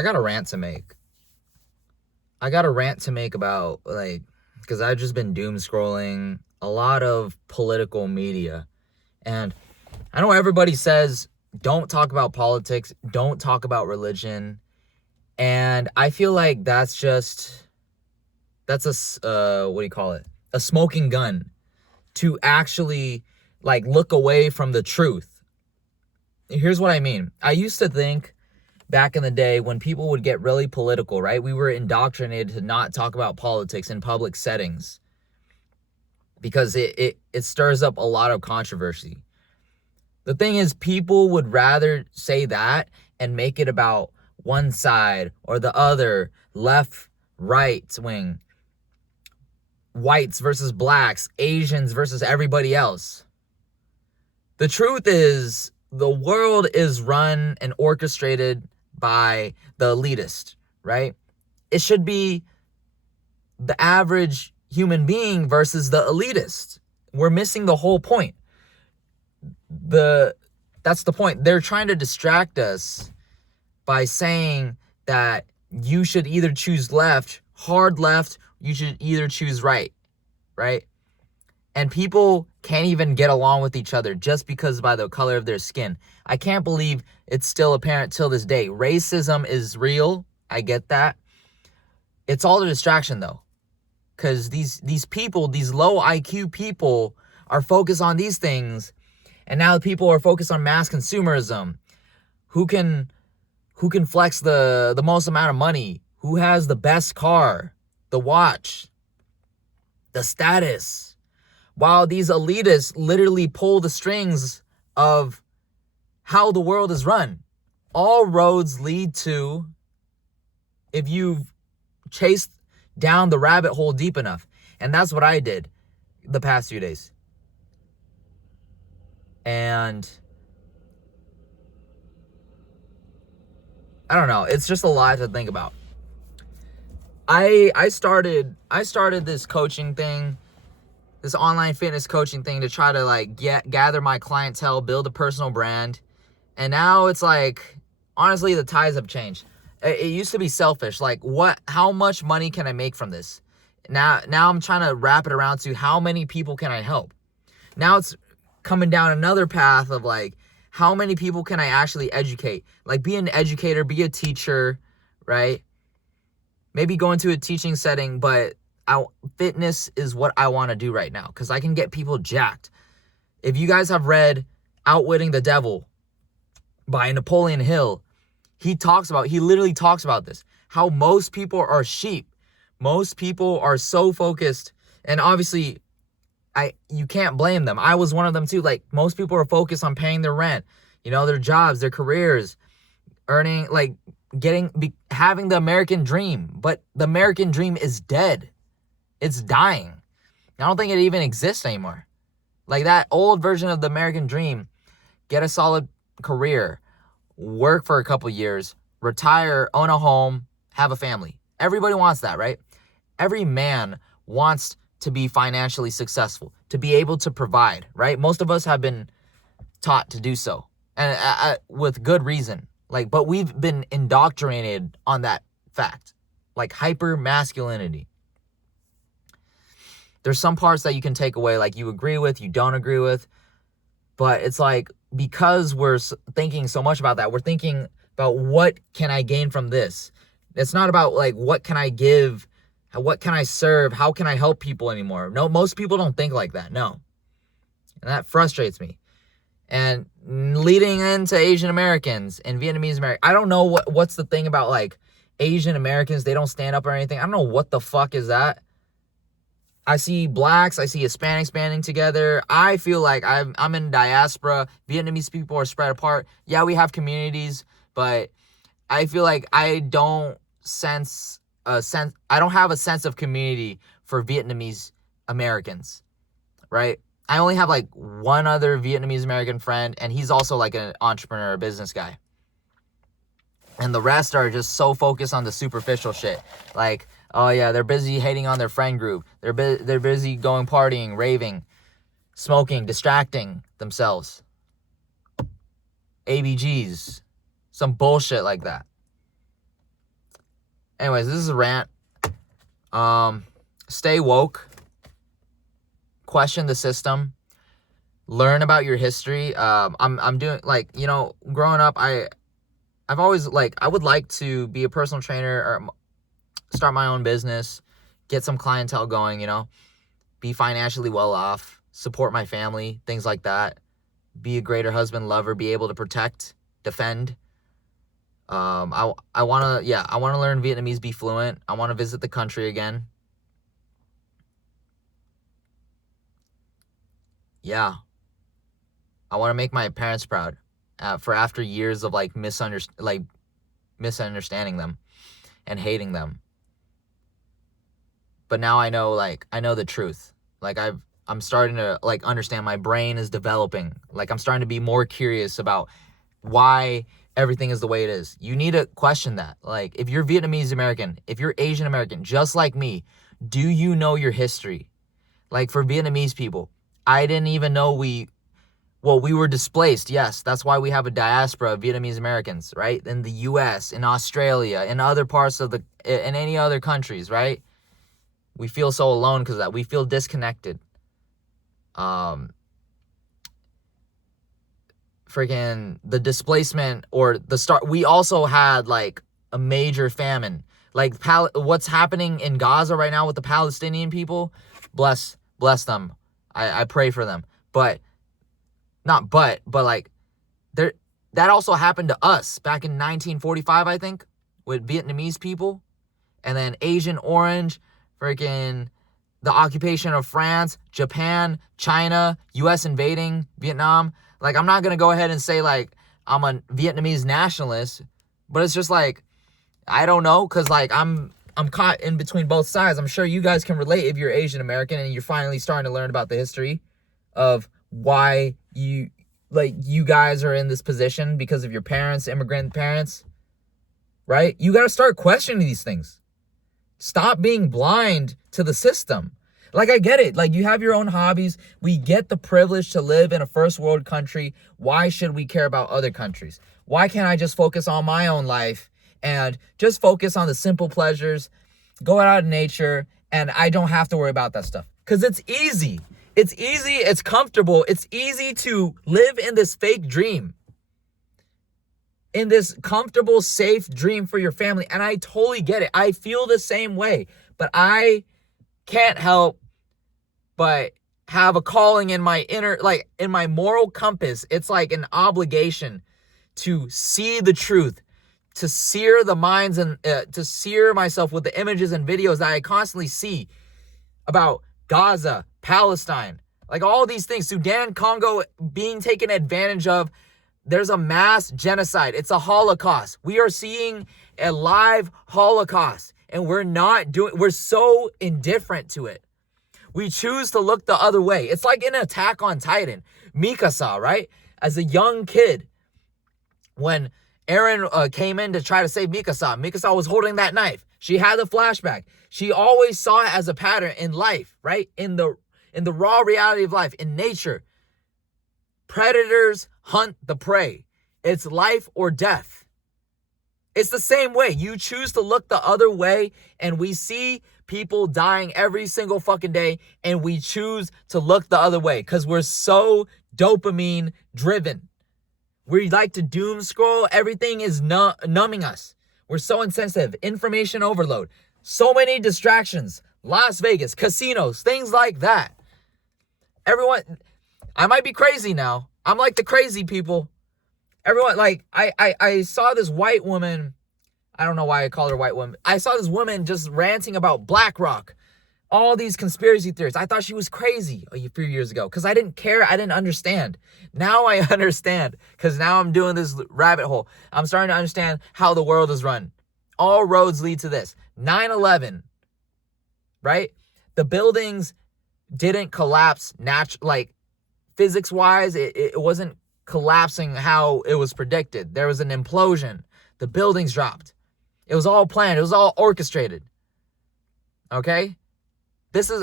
I got a rant to make. About, like, because I've just been doom scrolling a lot of political media. And I know everybody says, don't talk about politics, don't talk about religion. And I feel like that's a, what do you call it? A smoking gun to actually, like, look away from the truth. Here's what I mean. I used to think back in the day when people would get really political, right? We were indoctrinated to not talk about politics in public settings because it stirs up a lot of controversy. The thing is, people would rather say that and make it about one side or the other, left, right wing, whites versus blacks, Asians versus everybody else. The truth is, the world is run and orchestrated by the elitist, right? It should be the average human being versus the elitist. We're missing the whole point. That's the point. They're trying to distract us by saying that you should either choose left, hard left, you should either choose right, right? And people can't even get along with each other just because by the color of their skin. I can't believe it's still apparent till this day. Racism is real. I get that. It's all a distraction though. Because these people, these low IQ people are focused on these things. And now people are focused on mass consumerism. Who can flex the most amount of money? Who has the best car, the watch, the status? While these elitists literally pull the strings of how the world is run. All roads lead to, if you've chased down the rabbit hole deep enough. And that's what I did the past few days. And I don't know. It's just a lot to think about. I started this coaching thing, this online fitness coaching thing to try to like gather my clientele, build a personal brand. And now it's like, honestly, the tides have changed. It used to be selfish. Like, how much money can I make from this? Now I'm trying to wrap it around to how many people can I help? Now it's coming down another path of like, how many people can I actually educate? Like, be an educator, be a teacher, right? Maybe go into a teaching setting, but fitness is what I want to do right now because I can get people jacked. If you guys have read Outwitting the Devil by Napoleon Hill, he literally talks about this, how most people are sheep. Most people are so focused, and obviously you can't blame them. I was one of them too. Like, most people are focused on paying their rent, their jobs, their careers, earning, like having the American dream. But the American dream is dead. It's dying. I don't think it even exists anymore. Like, that old version of the American dream, get a solid career, work for a couple years, retire, own a home, have a family. Everybody wants that, right? Every man wants to be financially successful, to be able to provide, right? Most of us have been taught to do so, and with good reason. Like, but we've been indoctrinated on that fact, like hyper masculinity. There's some parts that you can take away, like you agree with, you don't agree with, but it's like, because we're thinking so much about that, we're thinking about what can I gain from this. It's not about like, what can I give? What can I serve? How can I help people anymore? No, most people don't think like that. No. And that frustrates me. And leading into Asian Americans and Vietnamese Americans, I don't know what's the thing about like Asian Americans, they don't stand up or anything. I don't know what the fuck is that. I see blacks, I see Hispanics banding together. I feel like I'm in diaspora. Vietnamese people are spread apart. Yeah, we have communities, but I feel like I don't have a sense of community for Vietnamese Americans, right? I only have like one other Vietnamese American friend, and he's also like an entrepreneur, a business guy. And the rest are just so focused on the superficial shit. Like, oh yeah, they're busy hating on their friend group. They're busy going partying, raving, smoking, distracting themselves. ABGs, some bullshit like that. Anyways, this is a rant. Stay woke. Question the system. Learn about your history. I'm doing, like, you know, growing up, I've always, like, I would like to be a personal trainer or start my own business, get some clientele going, you know, be financially well off, support my family, things like that. Be a greater husband, lover, be able to protect, defend. I want to learn Vietnamese, be fluent. I want to visit the country again. Yeah. I want to make my parents proud for after years of like misunderstanding them and hating them. But now I know the truth. Like I'm starting to like understand. My brain is developing. Like I'm starting to be more curious about why everything is the way it is. You need to question that. Like if you're Vietnamese American, if you're Asian American, just like me, do you know your history? Like for Vietnamese people, I didn't even know we were displaced. Yes, that's why we have a diaspora of Vietnamese Americans, right? In the US, in Australia, in other parts of in any other countries, right? We feel so alone because of that. We feel disconnected. Freaking the displacement or the start. We also had like a major famine. Like what's happening in Gaza right now with the Palestinian people, bless them. I pray for them. But like that also happened to us back in 1945, I think, with Vietnamese people. And then Agent Orange, freaking the occupation of France, Japan, China, US invading Vietnam. Like, I'm not going to go ahead and say, like, I'm a Vietnamese nationalist, but it's just, like, I don't know, because, like, I'm caught in between both sides. I'm sure you guys can relate if you're Asian American and you're finally starting to learn about the history of why you guys are in this position because of your parents, immigrant parents, right? You got to start questioning these things. Stop being blind to the system. Like, I get it. Like, you have your own hobbies. We get the privilege to live in a first world country. Why should we care about other countries? Why can't I just focus on my own life and just focus on the simple pleasures, go out in nature, and I don't have to worry about that stuff? Because it's easy. It's easy. It's comfortable. It's easy to live in this fake dream, in this comfortable, safe dream for your family. And I totally get it. I feel the same way, but I can't help but have a calling in my inner, like in my moral compass. It's like an obligation to see the truth, to sear the minds and to sear myself with the images and videos that I constantly see about Gaza, Palestine, like all these things, Sudan, Congo being taken advantage of. There's a mass genocide. It's a Holocaust. We are seeing a live Holocaust, and we're so indifferent to it. We choose to look the other way. It's like in Attack on Titan. Mikasa, right? As a young kid, when Eren came in to try to save Mikasa was holding that knife. She had the flashback. She always saw it as a pattern in life, right? In the raw reality of life, in nature. Predators hunt the prey. It's life or death. It's the same way. You choose to look the other way, and we see people dying every single fucking day, and we choose to look the other way because we're so dopamine driven. We like to doom scroll. Everything is numbing us. We're so insensitive. Information overload. So many distractions. Las Vegas, casinos, things like that. Everyone, I might be crazy now. I'm like the crazy people. Everyone, like, I saw this white woman. I don't know why I call her white woman. I saw this woman just ranting about BlackRock. All these conspiracy theories. I thought she was crazy a few years ago because I didn't care. I didn't understand. Now I understand because now I'm doing this rabbit hole. I'm starting to understand how the world is run. All roads lead to this. 9/11, right? The buildings didn't collapse like physics-wise. It wasn't collapsing how it was predicted. There was an implosion. The buildings dropped. It was all planned. It was all orchestrated. Okay?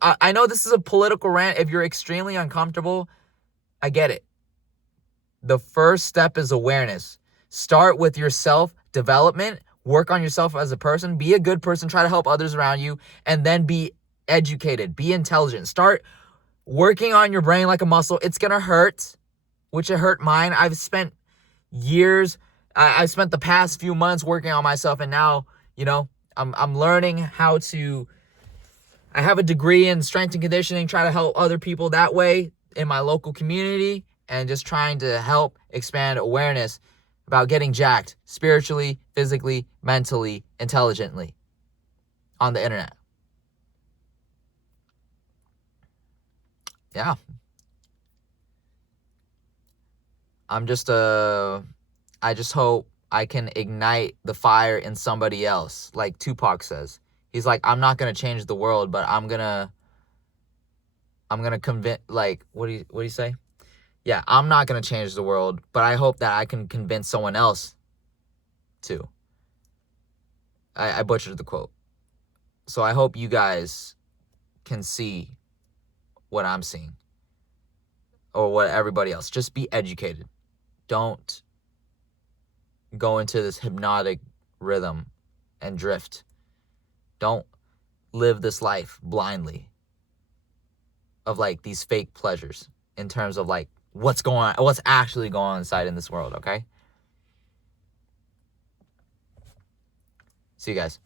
I know this is a political rant. If you're extremely uncomfortable, I get it. The first step is awareness. Start with your self-development, work on yourself as a person, be a good person, try to help others around you, and then be educated, be intelligent. Start working on your brain like a muscle. It's going to hurt, which it hurt mine. I've spent years, I've spent the past few months working on myself, and now, you know, I'm learning how to, I have a degree in strength and conditioning, try to help other people that way in my local community, and just trying to help expand awareness about getting jacked spiritually, physically, mentally, intelligently on the internet. Yeah. I just hope I can ignite the fire in somebody else. Like Tupac says. He's like, I'm not going to change the world, but I'm going to convince, like, what do you say? Yeah, I'm not going to change the world, but I hope that I can convince someone else to. I butchered the quote. So I hope you guys can see what I'm seeing, or what everybody else. Just be educated. Don't go into this hypnotic rhythm and drift. Don't live this life blindly of like these fake pleasures in terms of like what's actually going on inside in this world, okay? See you guys.